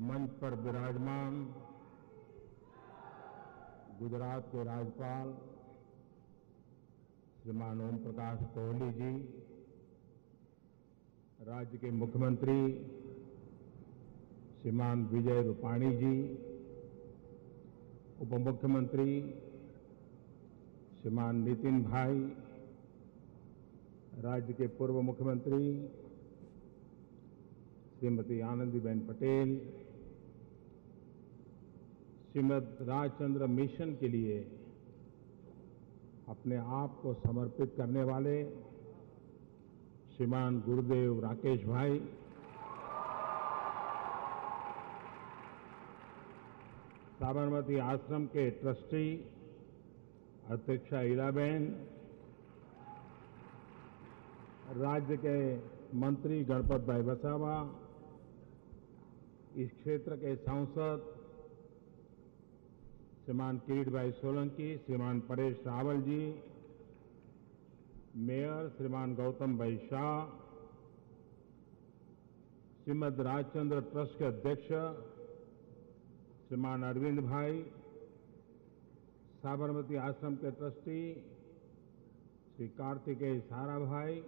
मंच पर विराजमान गुजरात के राज्यपाल श्रीमान ओम प्रकाश कोहली जी, राज्य के मुख्यमंत्री श्रीमान विजय रूपाणी जी, उप मुख्यमंत्री श्रीमान नितिन भाई, राज्य के पूर्व मुख्यमंत्री श्रीमती आनंदीबेन पटेल, श्रीमद राजचंद्र मिशन के लिए अपने आप को समर्पित करने वाले श्रीमान गुरुदेव राकेश भाई, साबरमती आश्रम के ट्रस्टी अध्यक्षा इलाबेन, राज्य के मंत्री गणपत भाई वसावा, इस क्षेत्र के सांसद श्रीमान किरीट भाई सोलंकी, श्रीमान परेश रावल जी, मेयर श्रीमान गौतम भाई शाह, श्रीमद राजचंद्र ट्रस्ट के अध्यक्ष श्रीमान अरविंद भाई, साबरमती आश्रम के ट्रस्टी श्री कार्तिकेय सारा भाई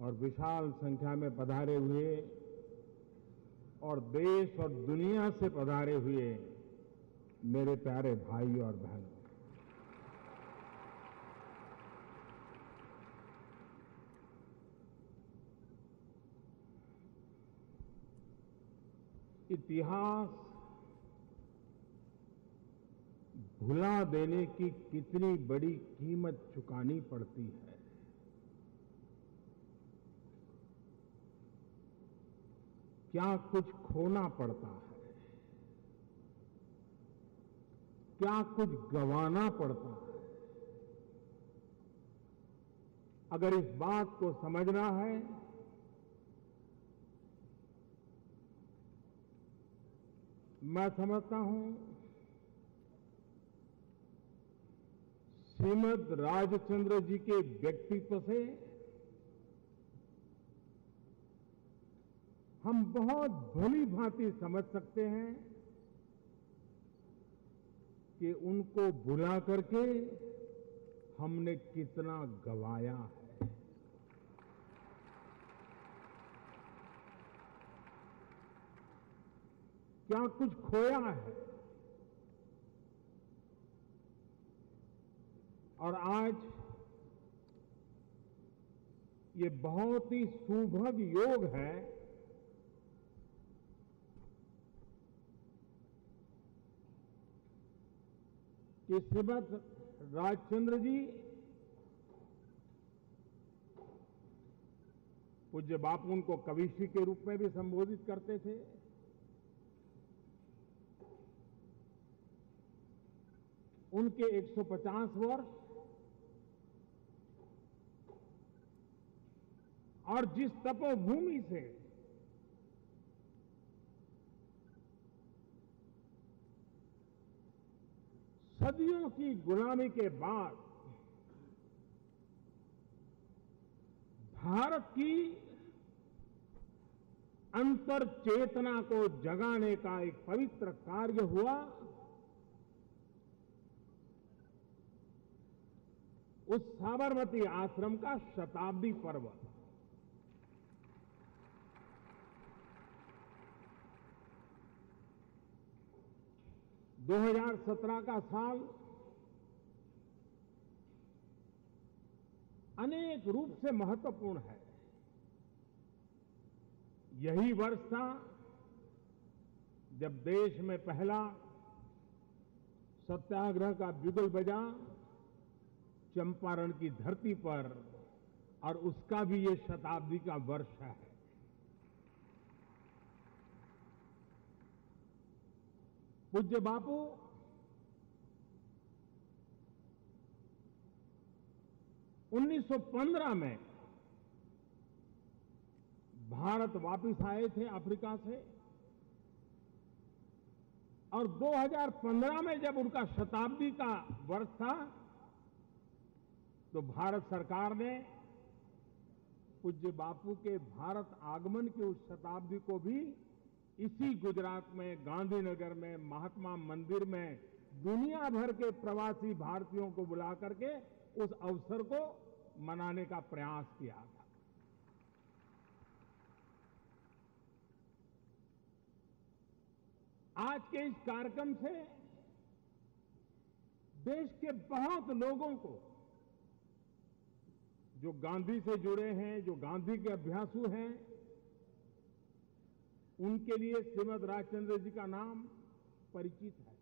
और विशाल संख्या में पधारे हुए और देश और दुनिया से पधारे हुए मेरे प्यारे भाई और बहनों, इतिहास भुला देने की कितनी बड़ी कीमत चुकानी पड़ती है। क्या कुछ खोना पड़ता है, क्या कुछ गंवाना पड़ता है। अगर इस बात को समझना है मैं समझता हूं श्रीमद राजचंद्र जी के व्यक्तित्व से हम बहुत भली भांति समझ सकते हैं कि उनको भुला करके हमने कितना गंवाया है। क्या कुछ खोया है। और आज ये बहुत ही सुभग योग है कि श्रीमद राजचंद्र जी पूज्य बापू उनको कविश्री के रूप में भी संबोधित करते थे। उनके 150 वर्ष और जिस तपोभूमि से सदियों की गुलामी के बाद भारत की अंतर चेतना को जगाने का एक पवित्र कार्य हुआ, उस साबरमती आश्रम का शताब्दी पर्व। दो 2017 का साल अनेक रूप से महत्वपूर्ण है। यही वर्ष था जब देश में पहला सत्याग्रह का बिगुल बजा चंपारण की धरती पर, और उसका भी ये शताब्दी का वर्ष है। पूज्य बापू उन्नीस 1915 में भारत वापस आए थे अफ्रीका से, और 2015 में जब उनका शताब्दी का वर्ष था तो भारत सरकार ने पूज्य बापू के भारत आगमन की उस शताब्दी को भी इसी गुजरात में गांधीनगर में महात्मा मंदिर में दुनिया भर के प्रवासी भारतीयों को बुला करके उस अवसर को मनाने का प्रयास किया था। आज के इस कार्यक्रम से देश के बहुत लोगों को, जो गांधी से जुड़े हैं, जो गांधी के अभ्यासु हैं, उनके लिए श्रीमद राजचंद्र जी का नाम परिचित है।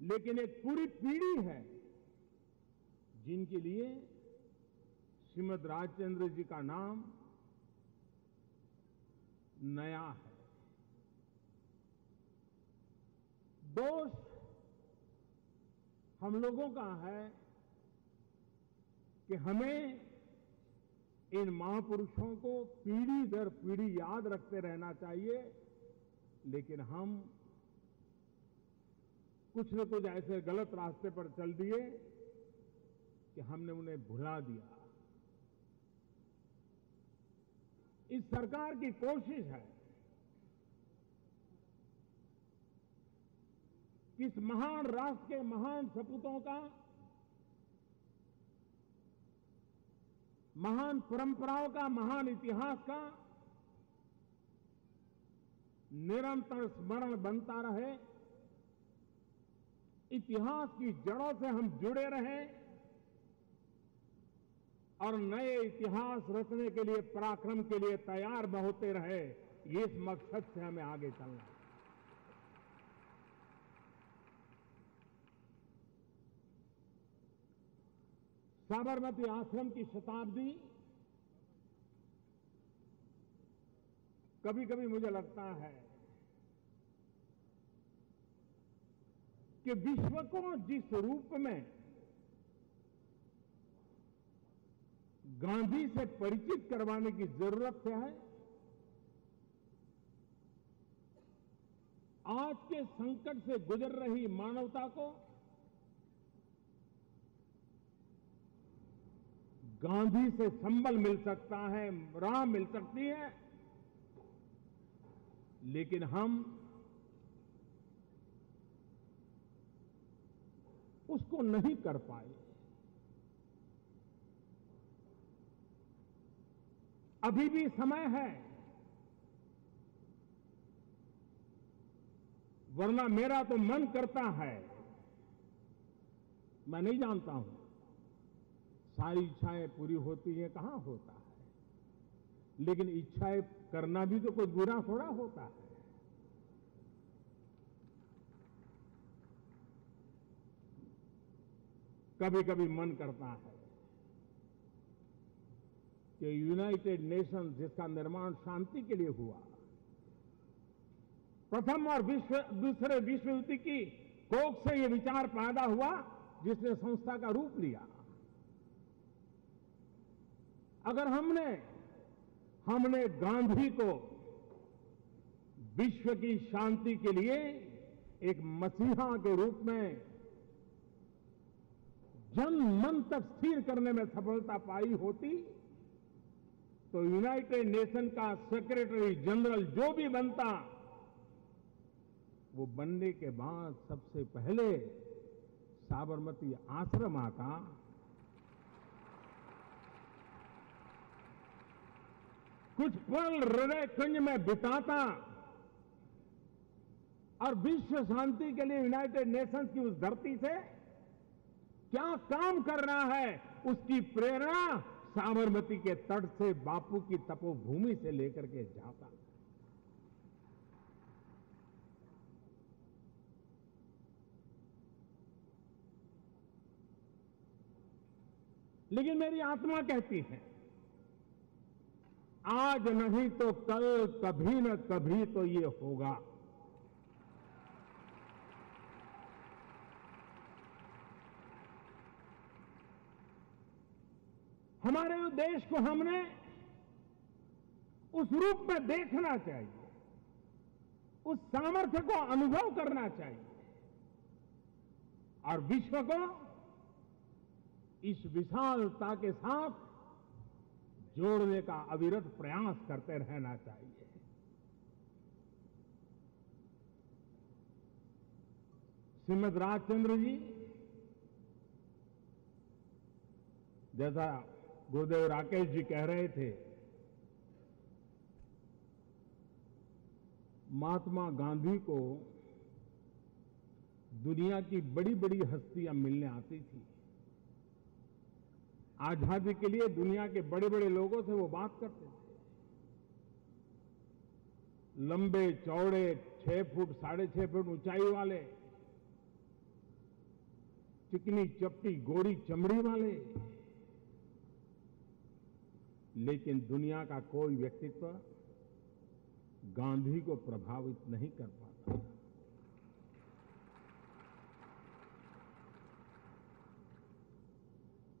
लेकिन एक पूरी पीढ़ी है जिनके लिए श्रीमद राजचंद्र जी का नाम नया है। दोष हम लोगों का है कि हमें इन महापुरुषों को पीढ़ी दर पीढ़ी याद रखते रहना चाहिए, लेकिन हम कुछ न कुछ ऐसे गलत रास्ते पर चल दिए कि हमने उन्हें भुला दिया। इस सरकार की कोशिश है कि इस महान राष्ट्र के महान सपूतों का, महान परंपराओं का, महान इतिहास का निरंतर स्मरण बनता रहे, इतिहास की जड़ों से हम जुड़े रहें और नए इतिहास रचने के लिए, पराक्रम के लिए तैयार होते रहे। ये इस मकसद से हमें आगे चलना है। साबरमती आश्रम की शताब्दी, कभी कभी मुझे लगता है कि विश्व को जिस रूप में गांधी से परिचित करवाने की जरूरत है, आज के संकट से गुजर रही मानवता को गांधी से संबल मिल सकता है, राह मिल सकती है, लेकिन हम उसको नहीं कर पाए। अभी भी समय है, वरना मेरा तो मन करता है, मैं नहीं जानता हूं सारी इच्छाएं पूरी होती हैं, कहां होता है, लेकिन इच्छाएं करना भी तो कोई बुरा थोड़ा होता है। कभी कभी मन करता है कि यूनाइटेड नेशंस, जिसका निर्माण शांति के लिए हुआ, प्रथम और दूसरे विश्व युद्ध की कोख से यह विचार पैदा हुआ जिसने संस्था का रूप लिया। अगर हमने गांधी को विश्व की शांति के लिए एक मसीहा के रूप में जन मन तक स्थिर करने में सफलता पाई होती, तो यूनाइटेड नेशन का सेक्रेटरी जनरल जो भी बनता, वो बनने के बाद सबसे पहले साबरमती आश्रम आता, कुछ पल हृदय कुंज में बिताता और विश्व शांति के लिए यूनाइटेड नेशंस की उस धरती से क्या काम कर रहा है, उसकी प्रेरणा साबरमती के तट से बापू की तपोभूमि से लेकर के जाता। लेकिन मेरी आत्मा कहती है, आज नहीं तो कल, कभी न कभी तो ये होगा। हमारे देश को हमने उस रूप में देखना चाहिए, उस सामर्थ्य को अनुभव करना चाहिए और विश्व को इस विशालता के साथ जोड़ने का अविरत प्रयास करते रहना चाहिए। श्रीमद राजचंद्र जी, जैसा गुरुदेव राकेश जी कह रहे थे, महात्मा गांधी को दुनिया की बड़ी बड़ी हस्तियां मिलने आती थी। आजादी के लिए दुनिया के बड़े बड़े लोगों से वो बात करते थे। लंबे चौड़े 6 फुट 6.5 फुट ऊंचाई वाले, चिकनी चपटी गोरी चमड़ी वाले, लेकिन दुनिया का कोई व्यक्तित्व गांधी को प्रभावित नहीं कर पाता।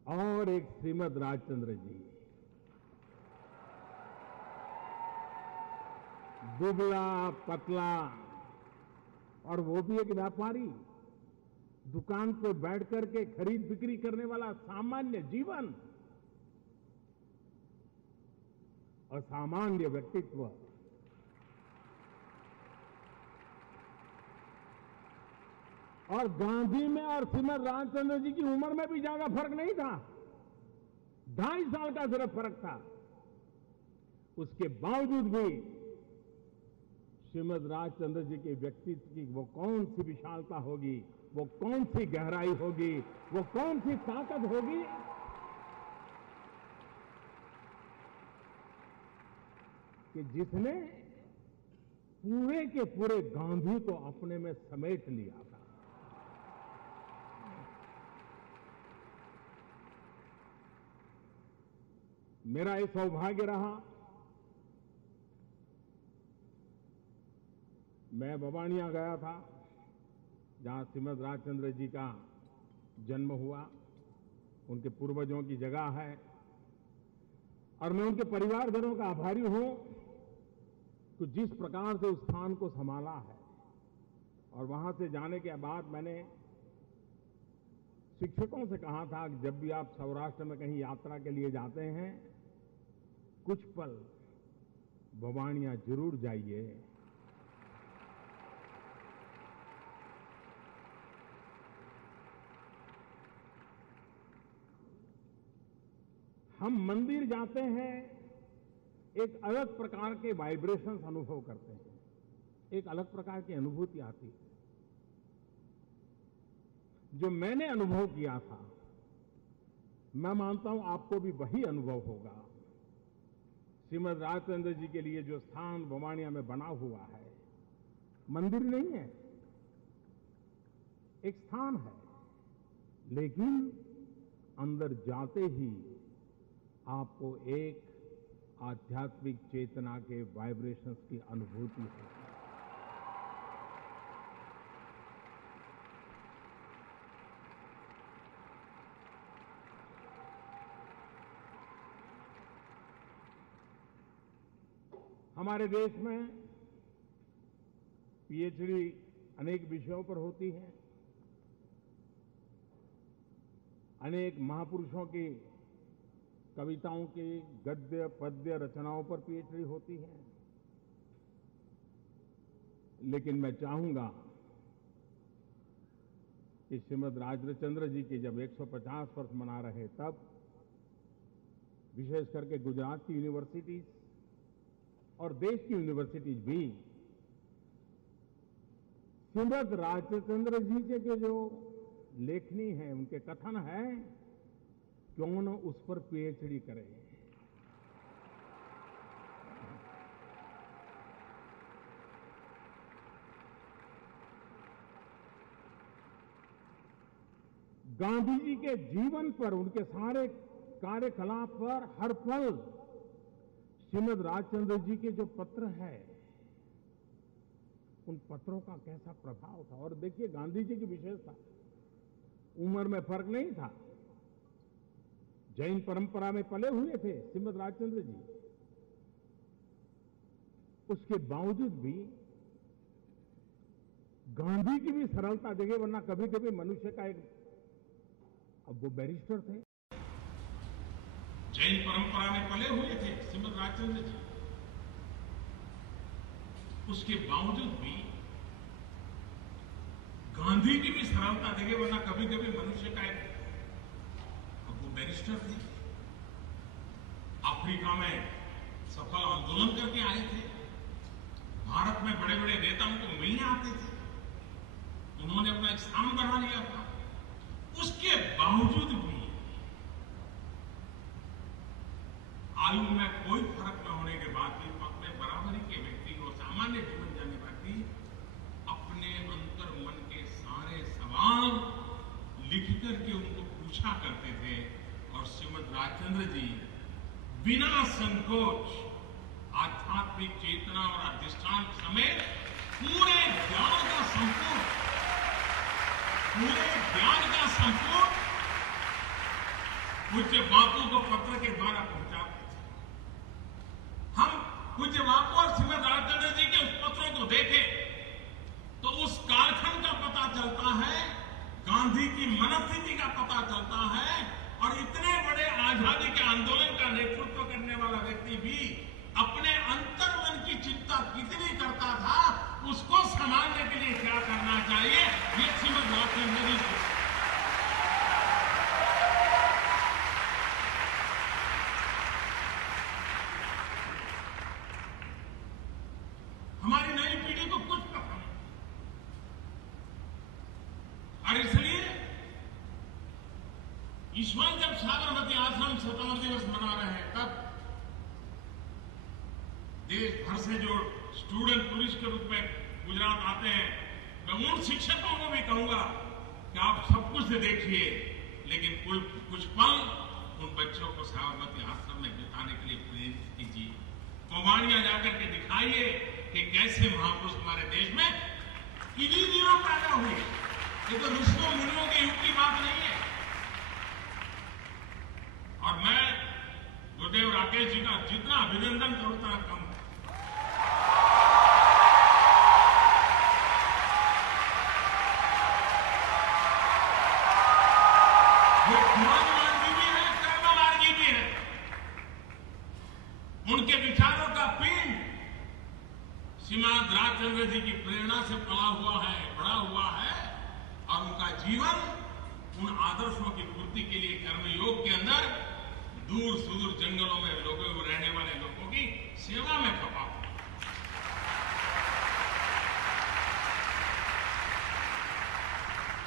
और एक श्रीमद राजचंद्र जी, दुबला पतला, और वो भी एक व्यापारी, दुकान पर बैठ करके खरीद बिक्री करने वाला, सामान्य जीवन, असामान्य व्यक्तित्व। और गांधी में और श्रीमद राजचंद्र जी की उम्र में भी ज्यादा फर्क नहीं था, 2.5 साल का सिर्फ फर्क था। उसके बावजूद भी श्रीमद राजचंद्र जी के व्यक्तित्व की वो कौन सी विशालता होगी, वो कौन सी गहराई होगी, वो कौन सी ताकत होगी, कि जिसने पूरे के पूरे गांधी को अपने में समेट लिया था। मेरा ये सौभाग्य रहा, मैं बवानिया गया था, जहां श्रीमद राजचंद्र जी का जन्म हुआ, उनके पूर्वजों की जगह है, और मैं उनके परिवारजनों का आभारी हूं कि जिस प्रकार से उस स्थान को संभाला है। और वहां से जाने के बाद मैंने शिक्षकों से कहा था कि जब भी आप सौराष्ट्र में कहीं यात्रा के लिए जाते हैं, कुछ पल बवानिया जरूर जाइए। हम मंदिर जाते हैं, एक अलग प्रकार के वाइब्रेशंस अनुभव करते हैं, एक अलग प्रकार की अनुभूति आती है। जो मैंने अनुभव किया था, मैं मानता हूं आपको भी वही अनुभव होगा। श्रीमद राजचंद्र जी के लिए जो स्थान बवानिया में बना हुआ है, मंदिर नहीं है, एक स्थान है, लेकिन अंदर जाते ही आपको एक आध्यात्मिक चेतना के वाइब्रेशंस की अनुभूति होगी। हमारे देश में पीएचडी अनेक विषयों पर होती है, अनेक महापुरुषों की कविताओं की गद्य पद्य रचनाओं पर पीएचडी होती है। लेकिन मैं चाहूंगा कि श्रीमद राजचंद्र जी के जब 150 वर्ष मना रहे, तब विशेष करके गुजरात की यूनिवर्सिटीज और देश की यूनिवर्सिटीज भी श्रीमद राजचंद्र जी के जो लेखनी है, उनके कथन है, क्यों न उस पर पीएचडी करें। गांधी जी के जीवन पर, उनके सारे कार्यकलाप पर हर पल श्रीमद राजचंद्र जी के जो पत्र हैं, उन पत्रों का कैसा प्रभाव था। और देखिए, गांधी जी की विशेषता, उम्र में फर्क नहीं था, जैन परंपरा में पले हुए थे श्रीमद राजचंद्र जी, उसके बावजूद भी गांधी की भी सरलता देखिए। वरना कभी कभी मनुष्य का एक, अब वो बैरिस्टर थे, जैन परंपरा में पले हुए थे श्रीमद राजचंद्र जी। उसके बावजूद भी गांधी की भी सरलता देखे, वरना कभी कभी मनुष्य का एक, वो बैरिस्टर थे, अफ्रीका में सफल आंदोलन करके आए थे, भारत में बड़े बड़े नेताओं को मिलने आते थे, उन्होंने अपना एक स्थान बना लिया था। उसके बावजूद भी आयु में कोई फर्क न होने के बाद भी अपने बराबरी के व्यक्ति को सामान्य जीवन जाने व्यक्ति अपने अंतर मन के सारे सवाल लिख करके उनको पूछा करते थे। और श्रीमद राजचंद्र जी बिना संकोच आध्यात्मिक चेतना और अधिष्ठान समेत पूरे ज्ञान का संपूर्ण पूज्य बापू को पत्र के द्वारा पहुंचाते थे। हम पूज्य बापू और श्रीमद राजचंद्र जी के उस पत्रों को देखें तो उस कालखंड का पता चलता है, गांधी की मनस्थिति का पता चलता है, और इतने बड़े आजादी के आंदोलन का नेतृत्व करने वाला व्यक्ति भी अपने अंतर्मन की चिंता कितनी करता था, उसको संभालने के लिए क्या करना चाहिए, ये श्रीमद राजचंद्र जी को। हमारी नई पीढ़ी को कुछ पता नहीं, और इसलिए ईश्वर जब साबरमती आश्रम 57 दिवस मना रहे हैं, तब देश भर से जो स्टूडेंट टूरिस्ट के रूप में गुजरात आते हैं, मैं उन शिक्षकों को भी कहूंगा कि आप सब कुछ देखिए, लेकिन कुछ पल उन बच्चों को साबरमती आश्रम में बिताने के लिए प्रेरित कीजिए। कोवाड़ियां जाकर के दिखाइए कि कैसे महापुरुष हमारे देश में किन्हीं दिनों पैदा हुए। ये तो ऋषियों मुनियों के युग की बात नहीं है। और मैं गुरुदेव राकेश जी का जितना अभिनंदन करूं उतना कम है। वो ज्ञानमार्गी भी है, कर्ममार्गी भी है। उनके विचारों का पिंड श्रीमद राजचंद्र जी की प्रेरणा से पला हुआ है, बड़ा हुआ है, और उनका जीवन उन आदर्शों की पूर्ति के लिए कर्मयोग के अंदर दूर सुदूर जंगलों में लोगों में रहने वाले लोगों की सेवा में खपा।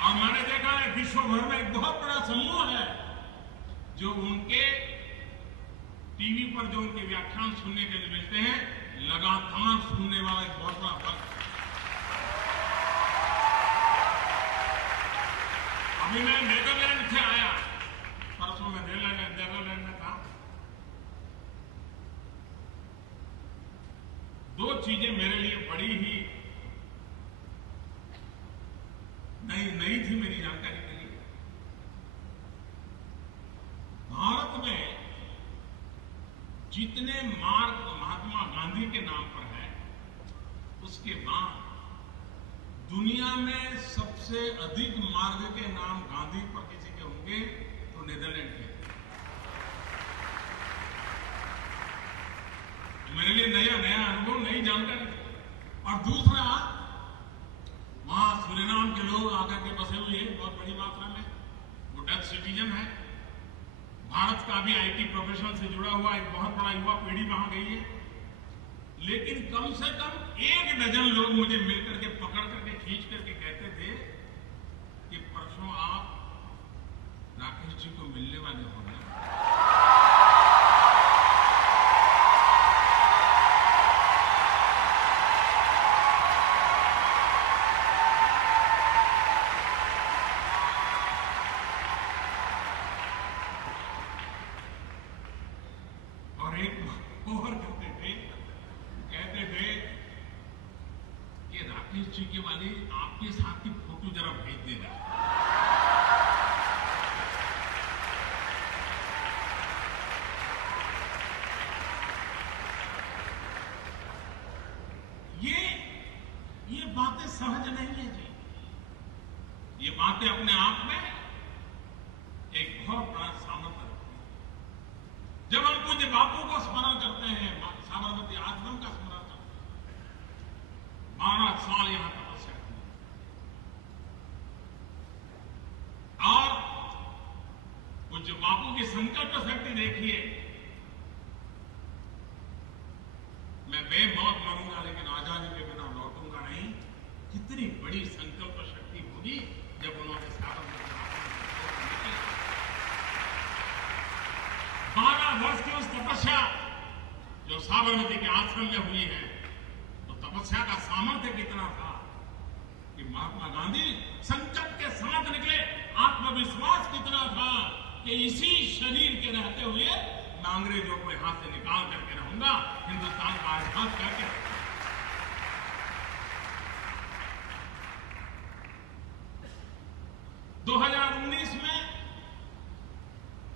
और मैंने देखा है विश्व भर में एक बहुत बड़ा समूह है जो उनके टीवी पर जो उनके व्याख्यान सुनने के लिए मिलते हैं, लगातार सुनने वाला एक बहुत बड़ा वर्ग। अभी मैं नेदरलैंड से आया, परसों में नेदरलैंड में था। दो चीजें मेरे लिए बड़ी ही नई थी मेरी जानकारी के लिए। भारत में जितने मार्ग महात्मा गांधी के नाम पर है, उसके बाद दुनिया में सबसे अधिक मार्ग के नाम गांधी पर किसी के होंगे तो नीदरलैंड के। मेरे लिए नया अनुभव, नई जानकारी। और दूसरा, वहां सूरीनाम के लोग आकर के बसे हुए हैं बहुत बड़ी मात्रा में। वो डच सिटीजन है। भारत का भी आईटी प्रोफेशन से जुड़ा हुआ एक बहुत बड़ा युवा पीढ़ी वहां गई है। लेकिन कम से कम 1 डजन लोग मुझे मिलकर के पकड़ करके खींच करके कहते थे कि परसों आप राकेश जी को मिलने वाले हो गए। और एक और कहते थे कि राकेश जी के वाले आपके साथ की फोटो जरा भेज देना। ये बातें सहज नहीं है जी। ये बातें अपने आप में एक बहुत बड़ा सामर्थ्य रखती है। बापू की संकल्प शक्ति देखिए। मैं बेमौत मरूंगा लेकिन आजादी के बिना लौटूंगा नहीं। कितनी बड़ी संकल्प शक्ति होगी जब उन्होंने साबरमती 12 वर्ष की उस तपस्या जो साबरमती के आश्रम में हुई है, तो तपस्या का सामर्थ्य कितना था कि महात्मा गांधी संकल्प के साथ निकले। आत्मविश्वास कितना था कि इसी शरीर के रहते हुए मैं अंग्रेजों को यहां से निकाल करके रहूंगा, हिंदुस्तान का आजाद करके। 2019 में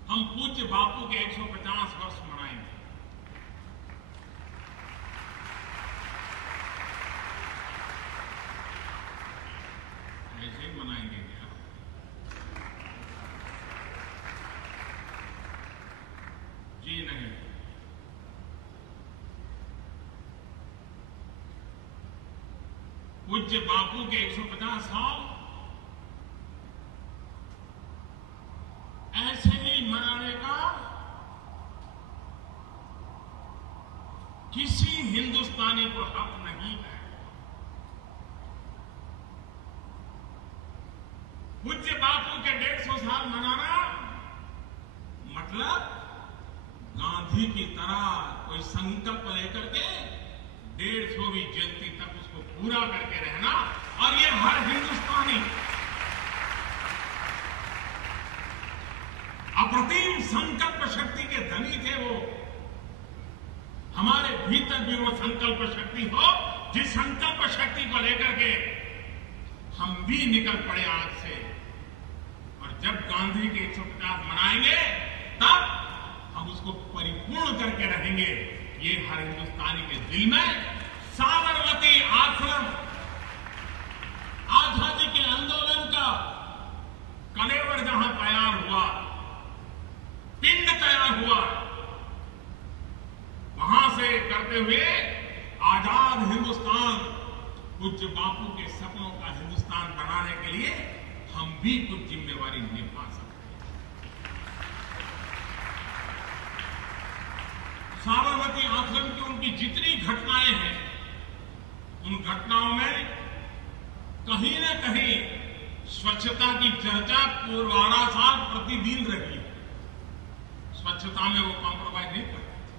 हम पूज्य बापू के 150 वर्ष मनाएंगे। ऐसे ही मनाएंगे क्या? जी नहीं। पूज्य बापू के 150 साल ऐसे ही मनाने का किसी हिंदुस्तानी को हक नहीं है। पूज्य बापू के 150 साल मनाना मतलब गांधी की तरह कोई संकल्प लेकर के 150वीं जयंती तक उसको पूरा करके रहना। और ये हर हिंदुस्तानी अप्रतिम संकल्प शक्ति के धनी थे। वो हमारे भीतर भी वो संकल्प शक्ति हो, जिस संकल्प शक्ति को लेकर के हम भी निकल पड़े आज से। और जब गांधी के 150 मनाएंगे तब हम उसको परिपूर्ण करके रहेंगे। ये हर हिंदुस्तानी के दिल में साबरमती आश्रम आजादी के आंदोलन का कलेवर जहां तैयार हुआ, पिंड तैयार हुआ, वहां से करते हुए आजाद हिंदुस्तान, पूज्य बापू के सपनों का हिंदुस्तान बनाने के लिए हम भी कुछ जिम्मेवारी निभा सकते हैं। साबरमती आश्रम की उनकी जितनी घटनाएं हैं, उन घटनाओं में कहीं न कहीं स्वच्छता की चर्चा पूर्वाड़ा साल प्रतिदिन रही है। स्वच्छता में वो कॉम्प्रोमाइज नहीं करते थे।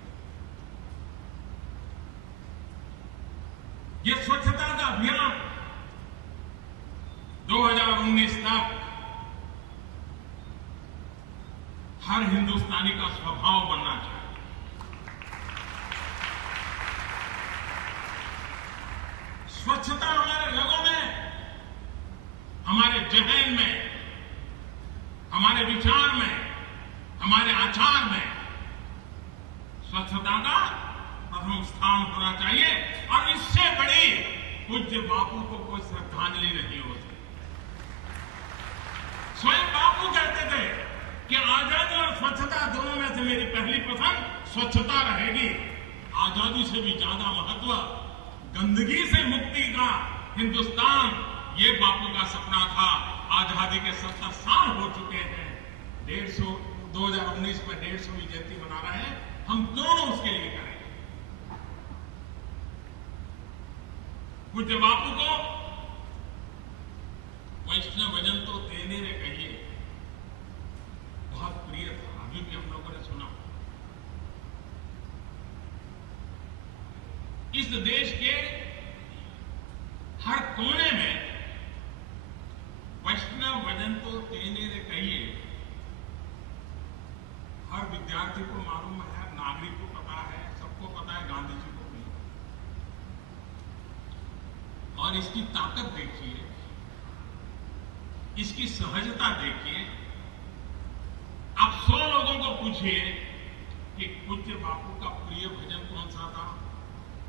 ये स्वच्छता का अभियान 2019 तक हर हिंदुस्तानी का स्वभाव बनना चाहिए। स्वच्छता हमारे रगों में, हमारे जहन में, हमारे विचार में, हमारे आचार में स्वच्छता का प्रथम स्थान होना चाहिए। और इससे बड़ी पूज्य बापू को कोई श्रद्धांजलि नहीं होती। स्वयं बापू कहते थे कि आजादी और स्वच्छता दोनों में से मेरी पहली पसंद स्वच्छता रहेगी। आजादी से भी ज्यादा महत्व गंदगी से मुक्ति का हिंदुस्तान, ये बापू का सपना था। आजादी के 70 साल हो चुके हैं। 2019 में 150वीं जयंती मना रहे हैं। हम दोनों उसके लिए करेंगे। पूज्य बापू को वैष्णवजन तो तेने रे कहिए बहुत प्रिय था। अभी भी हम लोगों ने सुना। इस देश के हर कोने में वैष्णवजन तो तेने रे कहिए हर विद्यार्थी को मालूम है, नागरिक को पता है, सबको पता है, गांधी जी को भी। और इसकी ताकत देखिए, इसकी सहजता देखिए। आप 100 लोगों को पूछिए कि पूज्य बापू का प्रिय भजन कौन सा था,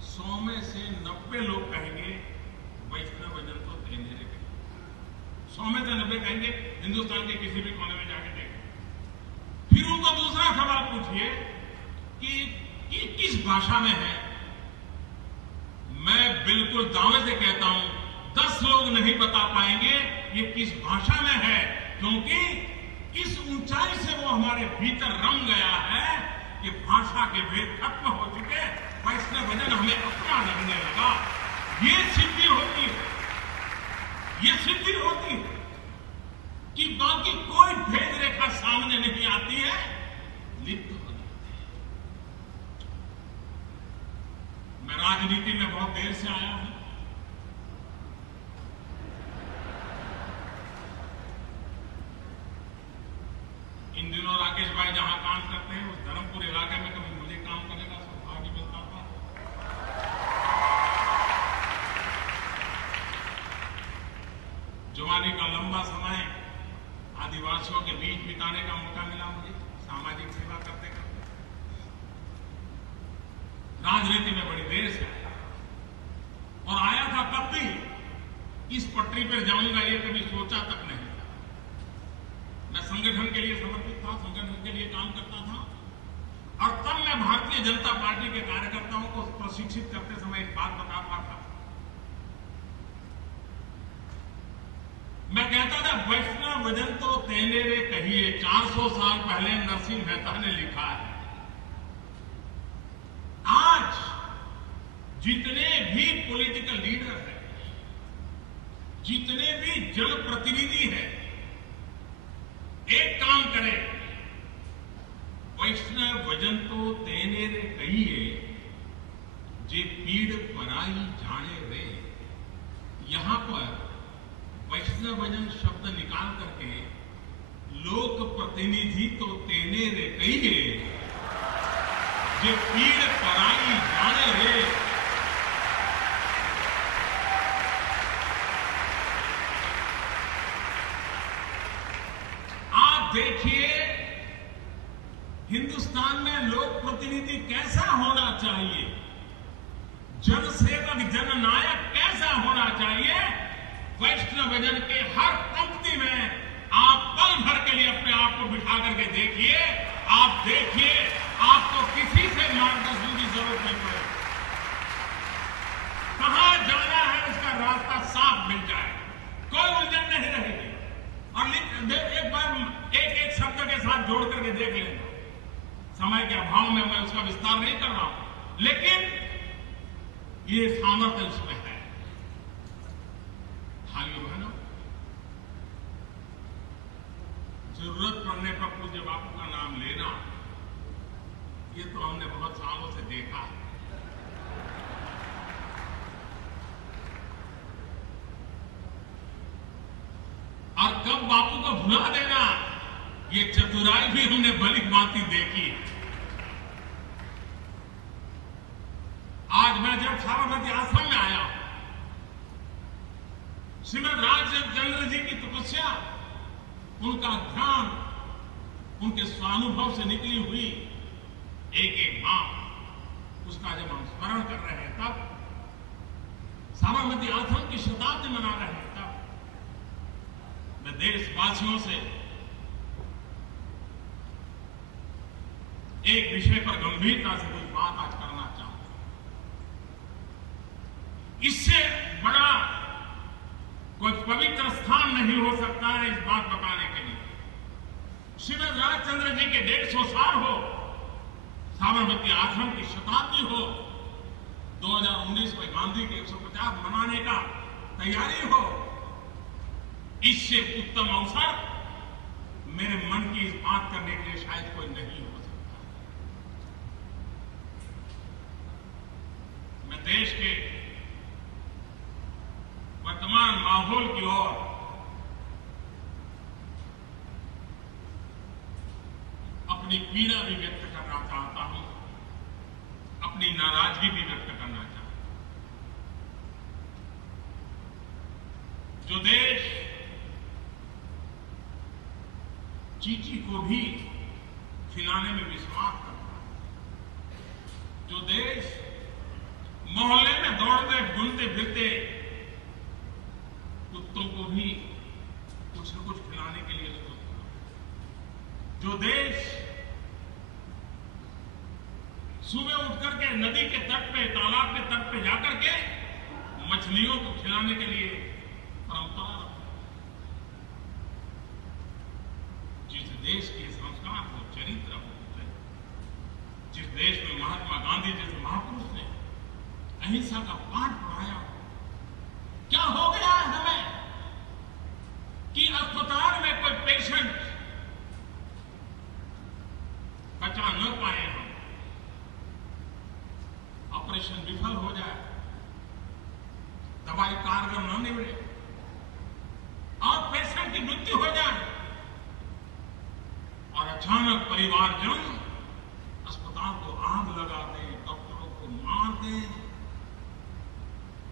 100 में से 90 लोग कहेंगे वैष्णवजन तो तेने रे कहिए। 100 में से 90 कहेंगे हिंदुस्तान के किसी भी कोने में जाके देखें। फिर उनको दूसरा सवाल पूछिए कि किस भाषा में है। मैं बिल्कुल दावे से कहता हूं 10 लोग नहीं बता पाएंगे ये किस भाषा में है, क्योंकि इस ऊंचाई से वो हमारे भीतर रम गया है कि भाषा के भेद खत्म हो चुके, वैष्णव भजन हमें अपना लगने लगा। ये सिद्धि होती है, ये सिद्धि होती है कि बाकी कोई भेद रेखा सामने नहीं आती है, लिप्त हो जाती है। मैं राजनीति में बहुत देर से आया हूं। इन दिनों राकेश भाई जहां काम करते हैं उस धर्मपुर इलाके में कभी मुझे काम करने का सौभाग्य मिलता था। जवानी का लंबा समय आदिवासियों के बीच बिताने का मौका मिला मुझे, सामाजिक सेवा करते करते। राजनीति में बड़ी देर से आया और आया था तब भी इस पटरी पर जाऊंगा ये कभी सोचा तक नहीं था। मैं संगठन के लिए समर्पित था, संगठन के लिए काम करता था और तब मैं भारतीय जनता पार्टी के कार्यकर्ताओं को प्रशिक्षित करते समय एक बात बताता था। मैं कहता था वैष्णव भजन तो तेने रे कहिए, 400 साल पहले नरसिंह मेहता ने लिखा है। आज जितने भी पॉलिटिकल लीडर हैं, जितने भी जनप्रतिनिधि हैं, एक काम करें, वैष्णव भजन तो तेने रे कहिए, जे पीड़ पराई जाने रे। यहां पर वैष्णव भजन शब्द निकाल करके लोक प्रतिनिधि तो तेने रे कहिए, जे पीड़ पराई जाने रे। आप देखिए हिंदुस्तान में लोक प्रतिनिधि कैसा होना चाहिए, जनसेवक जननायक कैसा होना चाहिए। वैष्णव भजन के हर पंक्ति में आप पल भर के लिए अपने आप को बिठा करके देखिए, आप देखिए आपको किसी से मार्गदर्शन की जरूरत नहीं पड़ेगी। कहां जाना है उसका रास्ता साफ मिल जाए, कोई उलझन नहीं रहेगी। और एक बार एक शब्द के साथ जोड़ करके देख लेना, समय के अभाव में मैं उसका विस्तार नहीं कर रहा हूं, लेकिन ये सामर्थ्य इसमें है। भाइयों बहनों, जरूरत पड़ने पर पूज्य बापू का नाम लेना, ये तो हमने बहुत सालों से देखा है। और कब बापू को भुला देना, ये चतुराई भी हमने भली भांति देखी। आज मैं जब साबरमती आश्रम में आया, श्रीमद राजचंद्र जी की तपस्या, उनका ध्यान, उनके स्वानुभव से निकली हुई एक एक बात, उसका जब हम स्मरण कर रहे हैं, तब साबरमती आश्रम की शताब्दी मना रहे हैं, तब मैं देशवासियों से एक विषय पर गंभीरता से कुछ बात आज करना चाहूं। इससे बड़ा कोई पवित्र स्थान नहीं हो सकता है इस बात बताने के लिए। श्रीमद राजचंद्र जी के 150 साल हो, साबरमती आश्रम की शताब्दी हो, 2019 में गांधी के 150 मनाने का तैयारी हो, इससे उत्तम अवसर मेरे मन की इस बात करने के लिए शायद कोई नहीं हो सकता। मैं देश के वर्तमान माहौल की ओर अपनी पीड़ा भी व्यक्त करना चाहता हूं, अपनी नाराजगी भी व्यक्त करना चाहता हूं। जो देश चींटी को भी खिलाने में विश्वास करता है, जो देश मोहल्ले में दौड़ते घूमते फिरते कुत्तों को भी कुछ न कुछ खिलाने के लिए सोचता है, जो देश सुबह उठकर के नदी के तट पे, तालाब के तट पे जाकर के मछलियों को खिलाने के लिए परंपरा रखता है, जिस देश के संस्कार हो, चरित्र हो, जिस देश में महात्मा गांधी जैसे महापुरुष ने अहिंसा का पाठ पढ़ाया हो, क्या हो गया है हमें कि अस्पताल में कोई पेशेंट बचा न पाए, हम ऑपरेशन विफल हो जाए, दवाई कारगर न निवड़े और पेशेंट की मृत्यु हो जाए और अचानक परिवारजन अस्पताल को आग लगा दे, डॉक्टरों को मार दे।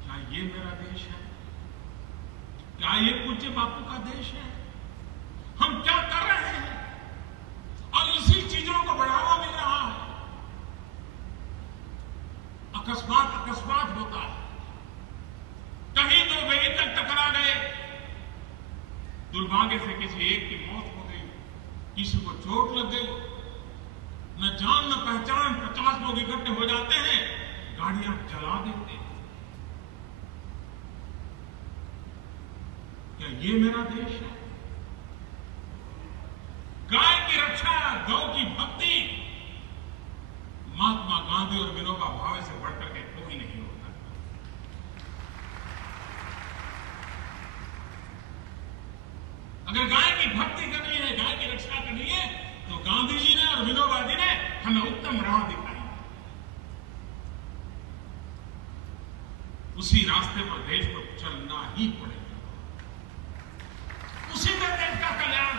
क्या ये मेरा देश है? क्या ये पूज्य बापू का देश है? हम क्या कर रहे हैं? और इसी चीजों को बढ़ावा मिल रहा है। अकस्मात होता है, कहीं दो व्हीकल टकरा गए, दुर्भाग्य से किसी एक की मौत हो गई, किसी को चोट लग गई, न जान न पहचान 50 लोग इकट्ठे हो जाते हैं, गाड़ियां जला देते हैं। क्या ये मेरा देश है? गाय की रक्षा, गौ की भक्ति महात्मा गांधी और विनोबा भावे से बढ़कर के कोई नहीं होता। अगर गाय की भक्ति करनी है, गाय की रक्षा करनी है, तो गांधी जी ने और विनोबा जी ने हमें उत्तम राह दिखाई। उसी रास्ते पर देश को चलना ही पड़ेगा, उसी में देश का कल्याण।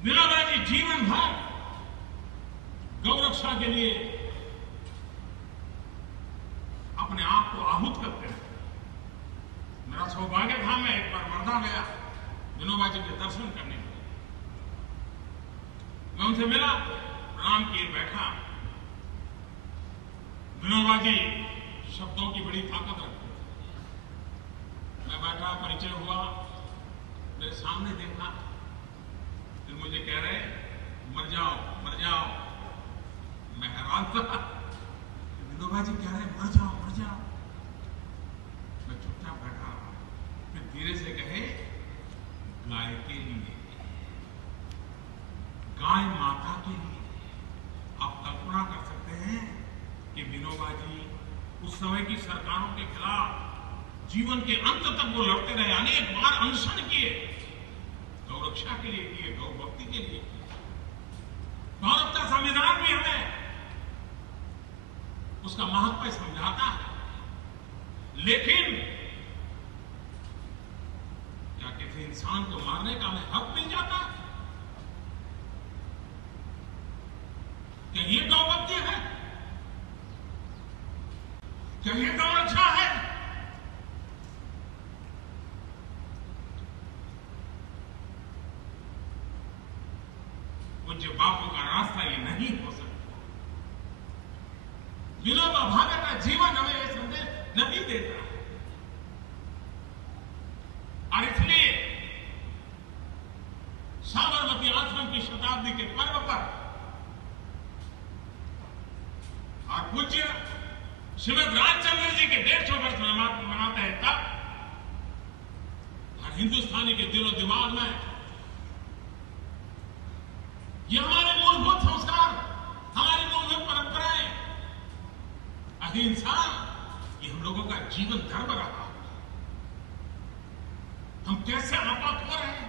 विनोबा जी जीवन भर गौरक्षा के लिए अपने आप को आहूत करते हैं। मेरा सौभाग्य था, मैं एक बार वर्धा गया विनोबा जी के दर्शन करने के लिए। मैं उनसे मिला, प्रणाम किए, बैठा। विनोबा जी शब्दों की बड़ी ताकत रखते थे। मैं बैठा, परिचय हुआ, मेरे सामने देखा, फिर मुझे कह रहे मर जाओ मर जाओ। मैं हैरान था, विनोबा जी कह रहे मर जाओ मर जाओ। मैं चुपचाप बैठा रहा, फिर धीरे से कहे गाय के लिए, गाय माता के लिए। आप कल्पना कर सकते हैं कि विनोबा जी उस समय की सरकारों के खिलाफ जीवन के अंत तक वो लड़ते रहे, अनेक बार अनशन किए, गौरक्षा के लिए किए, गौ भक्ति के लिए किए। भारत का संविधान भी हमें उसका महत्व समझाता है, लेकिन क्या किसी इंसान को मारने का हमें हक मिल जाता है? क्या ये गौ भक्ति है? क्या ये गौरक्षा है? पूज्य बापू का रास्ता ये नहीं हो सकता। विनोबा भावे का जीवन हमें यह संदेश नहीं देता है। और इसलिए साबरमती आश्रम की शताब्दी के पर्व पर और पूज्य श्रीमद रामचंद्र जी के 150 वर्ष मनाते हैं, तब हर हिंदुस्तानी के दिलो दिमाग में ये हमारे मूलभूत संस्कार, हमारी मूलभूत परंपराएं, अहिंसा, ये हम लोगों का जीवन धर्म रहा। हम कैसे आपात हो रहे हैं?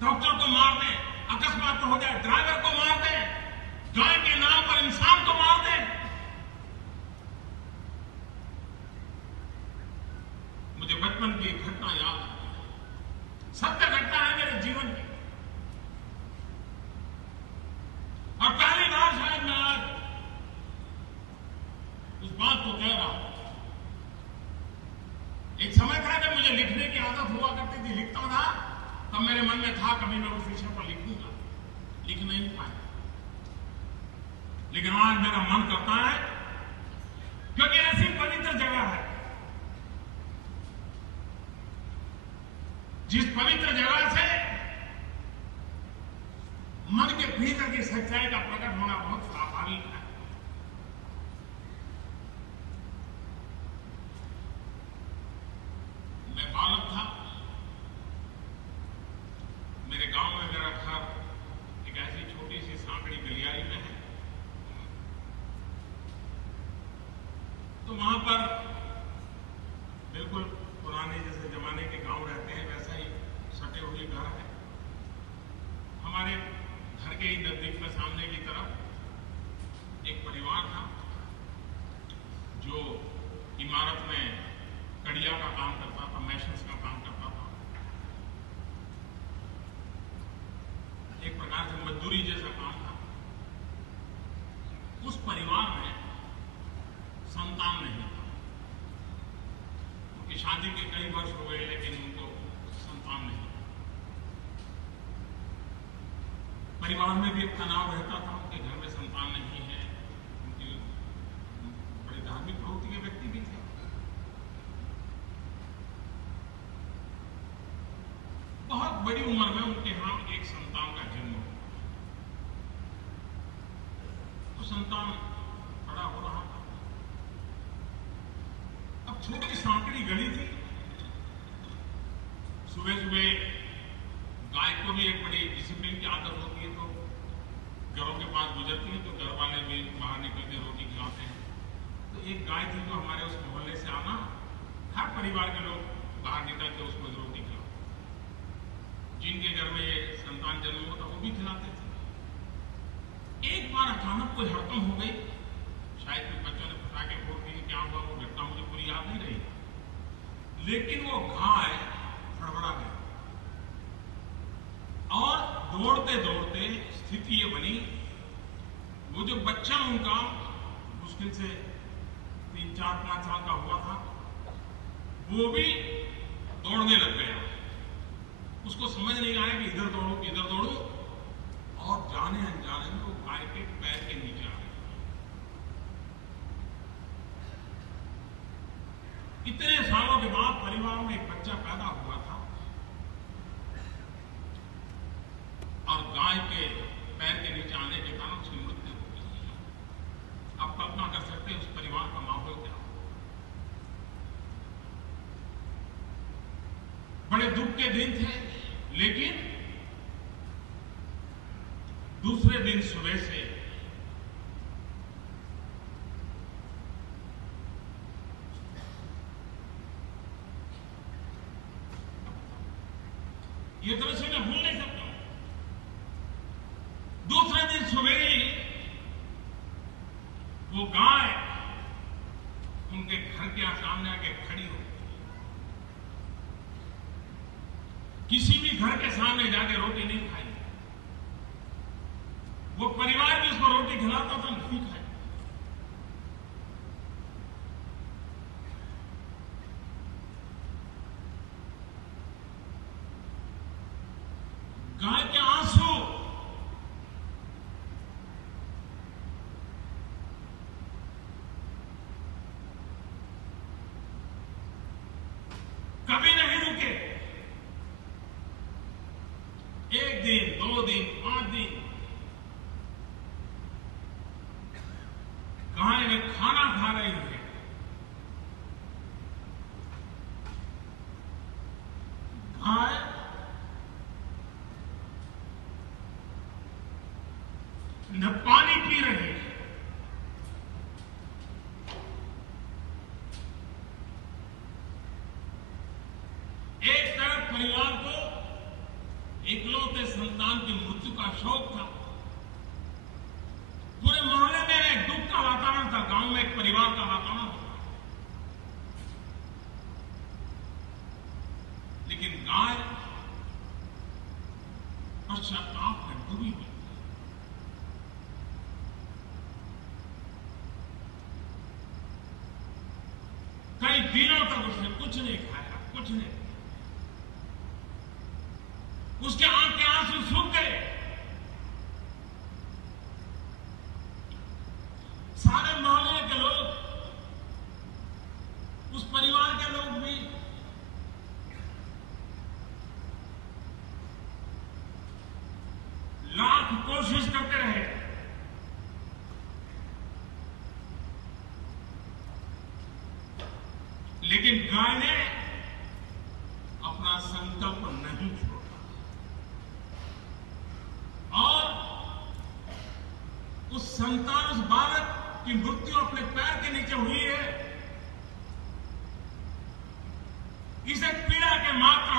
डॉक्टर को मार दें, अकस्मात हो जाए ड्राइवर को मार दें, गाय के नाम पर इंसान को मार दें। मुझे बचपन की एक घटना याद आती है, सत्य घटना है मेरे जीवन की। और पहली बार शायद मैं आज उस बात को कह रहा हूं। एक समय था जब मुझे लिखने की आदत हुआ करती थी, लिखता था, तब मेरे मन में था कभी मैं उस विषय पर लिखूंगा, लिख नहीं पाया। लेकिन आज मेरा मन करता है, क्योंकि ऐसी पवित्र जगह है, जिस पवित्र जगह से मन के भीतर की सच्चाई का प्रकट होना बहुत स्वाभाविक है। मैं बालक था, परिवार में संतान नहीं था। उनकी शादी के कई वर्ष हो गए लेकिन उनको संतान नहीं। परिवार में भी एक तनाव रहता था, उनके घर में संतान नहीं है। उनकी बड़ी धार्मिक प्रवृत्ति के व्यक्ति भी थे। बहुत बड़ी उम्र में उनके यहां एक संतान का जन्म हुआ। तो संतान बड़ा हो रहा था। अब छोटी सांकड़ी गली थी। सुबह सुबह गाय को भी एक बड़ी डिसिप्लिन की आदत होती है, तो घरों के पास गुजरती है तो घर वाले भी बाहर निकल के रोटी खिलाते हैं। तो एक गाय थी जो हमारे उस मोहल्ले से आना, हर परिवार के लोग बाहर निकल के उसको रोटी खिलाते, जिनके घर में ये संतान जन्म होता वो भी खिलाते थे। एक बार अचानक कोई हड़कंप हो गई, शायद कुछ बच्चों ने पटाखे फोड़ दिए, क्या हुआ वो घटना मुझे पूरी याद नहीं रही, लेकिन वो गाय फड़फड़ा गई और दौड़ते दौड़ते स्थिति ये बनी, वो जो बच्चा उनका मुश्किल से 3, 4, 5 साल का हुआ था, वो भी दौड़ने लग गया। उसको समझ नहीं आया कि इधर दौड़ू, और जाने अनजाने में वो गाय के पैर के नीचे आ गया। इतने सालों के बाद परिवार में एक बच्चा पैदा हुआ था और गाय के पैर के नीचे आने के कारण उसकी मृत्यु हो गई। आप कल्पना कर सकते हैं उस परिवार का माहौल क्या हो। बड़े दुख के दिन थे, लेकिन दूसरे दिन सुबह से ये दृश्य मैं भूल नहीं सकता। दूसरे दिन सुबह ही वो गाय उनके घर के सामने आके खड़ी हो, किसी भी घर के सामने जाके रोटी नहीं खाई। वो परिवार भी उसको रोटी खिलाता था, नहीं खाई। गाय के आंसू कभी नहीं रुके। 1 दिन, 2 दिन, 5 दिन गाय में खाना खा रही है। गाय न पानी पी रही है। एक तरफ परिवार को इकलौते संतान की मृत्यु का शोक था। पूरे मोहल्ले में एक दुख का वातावरण था, गांव में एक परिवार का वातावरण था। लेकिन गाय पश्चाताप में डूबी हुई। कई दिनों तक उसने कुछ नहीं खाया, कुछ नहीं। उसके आंख के आंसू सूख गए। सारे मोहल्ले के लोग, उस परिवार के लोग भी लाख कोशिश करते रहे, लेकिन गाय ने अपना संकल्प नहीं छोड़ा और उस संतान, उस बालक की मृत्यु अपने पैर के नीचे हुई है, इसे पीड़ा के मात्र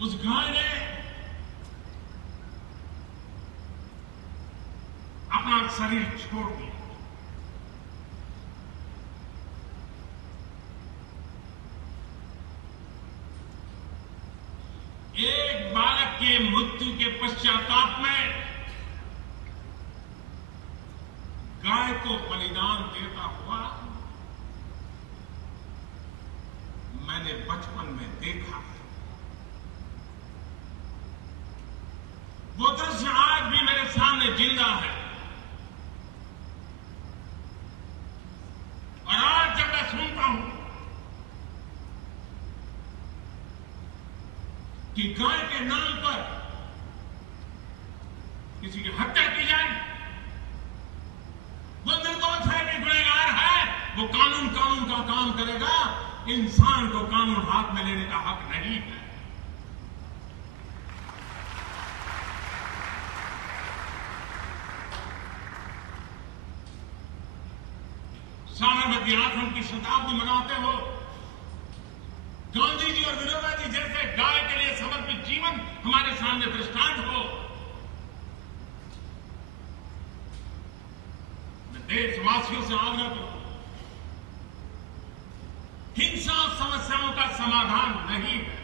उस गाय ने अपना शरीर छोड़ दिया। के मृत्यु के पश्चाताप में गाय को बलिदान देता हुआ मैंने बचपन में देखा है। वो दृश्य आज भी मेरे सामने जिंदा है। और आज जब मैं सुनता हूं कि गाय के नाम पर किसी की हत्या की जाए, वो निर्दोष है कि गुनहगार है, वो कानून का काम करेगा। इंसान को कानून हाथ में लेने का हक नहीं है। साबरमती आश्रम की शताब्दी मनाते हो, गांधी जी और विनोबा जी जैसे गाय के लिए समर्पित जीवन हमारे सामने दृष्टांत हो। मैं देशवासियों से आग्रह करूं, हिंसा समस्याओं का समाधान नहीं है।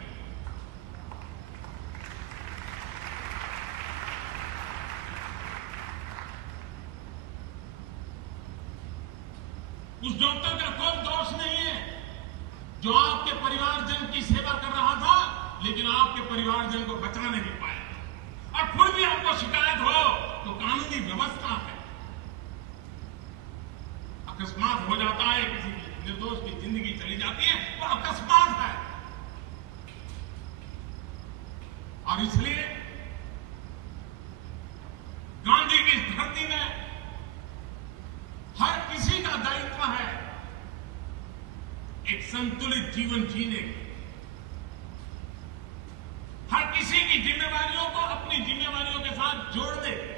उस डॉक्टर का कोई दोष नहीं है जो आपके परिवारजन की सेवा कर रहा था, लेकिन आपके परिवारजन को बचा नहीं पाया। और फिर भी आपको शिकायत हो तो कानूनी व्यवस्था है। अकस्मात हो जाता है, किसी निर्दोष की जिंदगी चली जाती है, वो अकस्मात है। और इसलिए गांधी की इस धरती में हर किसी का दायित्व है एक संतुलित जीवन जीने की। हर किसी की जिम्मेवारियों को अपनी जिम्मेवारियों के साथ जोड़ने की।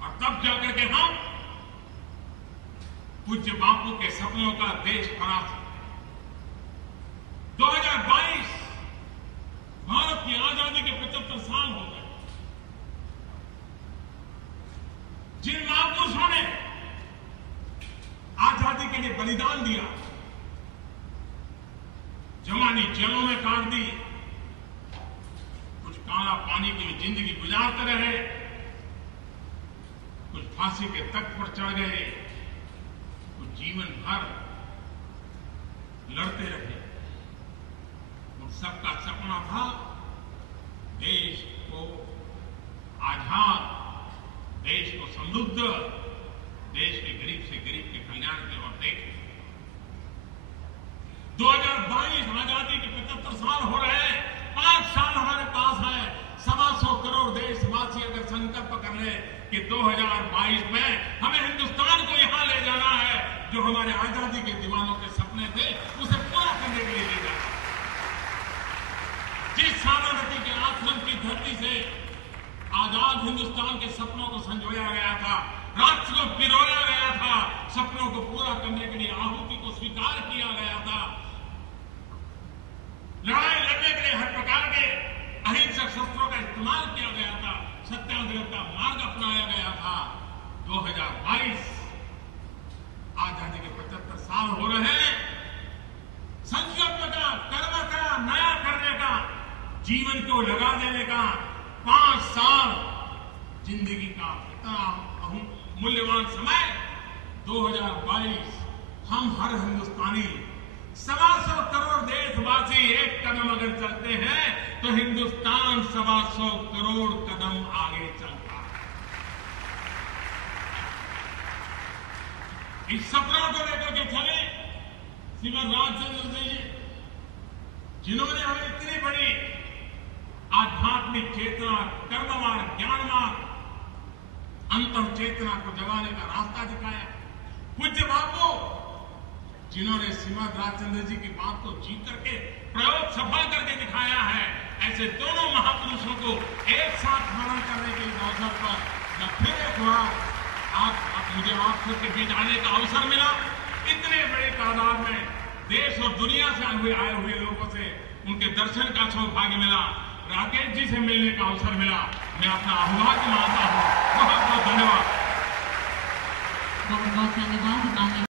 और तब जाकर के हम पूज्य बापू के सपनों का देश बना सकते हैं। 2022 भारत की आजादी के 75 साल हो गए। जिन महापुरुषों ने आजादी के लिए बलिदान दिया, जवानी जेलों में काट दी, कुछ काला पानी की जिंदगी गुजारते रहे, कुछ फांसी के तख्त पर चढ़ गए, कुछ जीवन भर लड़ते रहे। उन सबका सपना था देश को आजाद, देश को समृद्ध, देश के गरीब से गरीब के कल्याण की ओर देखें। 2022 आजादी के 75 साल हो रहे हैं। 5 साल हमारे पास है। 125 करोड़ देशवासी अगर संकल्प कर ले कि 2022 में हमें हिंदुस्तान को यहां ले जाना है जो हमारे आजादी के दीवानों के सपने थे, उसे पूरा करने के लिए ले जाना। जिस साबरमती के आश्रम की धरती से आजाद हिंदुस्तान के सपनों को संजोया गया था, राष्ट्र को पिरोया गया था, सपनों को पूरा करने के लिए आहुति को स्वीकार किया गया था, लड़ाई लड़ने के लिए हर प्रकार के अहिंसक शस्त्रों का इस्तेमाल किया गया था, सत्याग्रह का मार्ग अपनाया गया था। 2022 आजादी के 75 साल हो रहे हैं। संकल्प का, कर्म का, नया करने का, जीवन को लगा देने का 5 साल जिंदगी का इतना मूल्यवान समय। 2022 हम हर हिंदुस्तानी 125 करोड़ देशवासी एक कदम अगर चलते हैं तो हिंदुस्तान 125 करोड़ कदम आगे चलता है। इस सपनों को लेकर के चले श्रीमद राजचंद्र जी, जिन्होंने हमें इतनी बड़ी आध्यात्मिक चेतना, कर्ममार्ग, ज्ञान मार्ग, अंतर चेतना को जगाने का रास्ता दिखाया। पूज्य बापू, जिन्होंने श्रीमद राजचंद्र जी की बात को जी करके प्रयोग सफल करके दिखाया है। ऐसे दोनों महापुरुषों को एक साथ स्मरण करने के इस अवसर पर मैं फिर एक बार मुझे आप सबके बीच आने का अवसर मिला। इतने बड़ी तादाद में देश और दुनिया से आए हुए लोगों से उनके दर्शन का सौभाग्य मिला, राकेश जी से मिलने का अवसर मिला। मैं अपना आभार मानता हूं। बहुत बहुत धन्यवाद। बहुत बहुत धन्यवाद।